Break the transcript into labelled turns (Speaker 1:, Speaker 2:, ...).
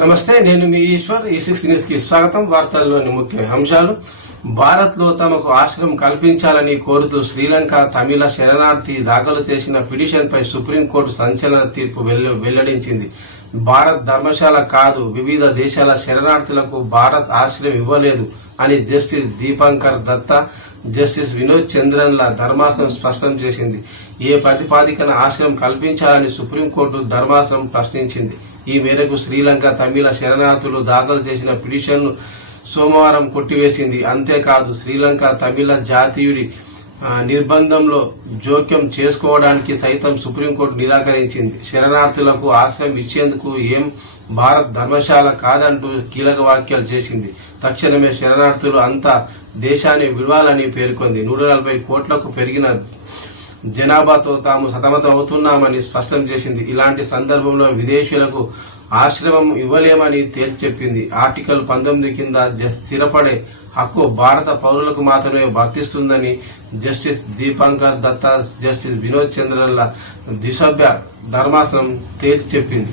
Speaker 1: నమస్తే నేను మీ ఈశ్వర్. E ఈ సిక్స్ న్యూస్కి స్వాగతం. వార్తల్లోని ముఖ్య అంశాలు. భారత్లో తమకు ఆశ్రయం కల్పించాలని కోరుతూ శ్రీలంక తమిళ శరణార్థి దాఖలు చేసిన పిటిషన్పై సుప్రీంకోర్టు సంచలన తీర్పు వెల్లడించింది. భారత్ ధర్మశాల కాదు వివిధ దేశాల శరణార్థులకు భారత్ ఆశ్రయం ఇవ్వలేదు అని జస్టిస్ దీపాంకర్ దత్తా జస్టిస్ వినోద్ చంద్రన్ల ధర్మాసనం స్పష్టం చేసింది. ఏ ప్రతిపాదికన ఆశ్రయం కల్పించాలని సుప్రీంకోర్టు ధర్మాసనం ప్రశ్నించింది. ఈ మేరకు శ్రీలంక తమిళ శరణార్థులు దాఖలు చేసిన పిటిషన్ను సోమవారం కొట్టివేసింది. అంతేకాదు శ్రీలంక తమిళ జాతీయుడి నిర్బంధంలో జోక్యం చేసుకోవడానికి సైతం సుప్రీంకోర్టు నిరాకరించింది. శరణార్థులకు ఆశ్రయం ఇచ్చేందుకు ఏం భారత్ ధర్మశాల కాదంటూ కీలక వ్యాఖ్యలు చేసింది. తక్షణమే శరణార్థులు అంతా దేశాన్ని విడవాలని పేర్కొంది. నూట నలభై కోట్లకు పెరిగిన జనాభాతో తాము సతమతం అవుతున్నామని స్పష్టం చేసింది. ఇలాంటి సందర్భంలో విదేశీయులకు ఆశ్రమం ఇవ్వలేమని తేల్చి చెప్పింది ఆర్టికల్ పంతొమ్మిది కింద స్థిరపడే హక్కు భారత పౌరులకు మాత్రమే వర్తిస్తుందని జస్టిస్ దీపాంకర్ దత్తా జస్టిస్ వినోద్ చంద్రన్ల దిశభ్య ధర్మాసనం తేల్చి చెప్పింది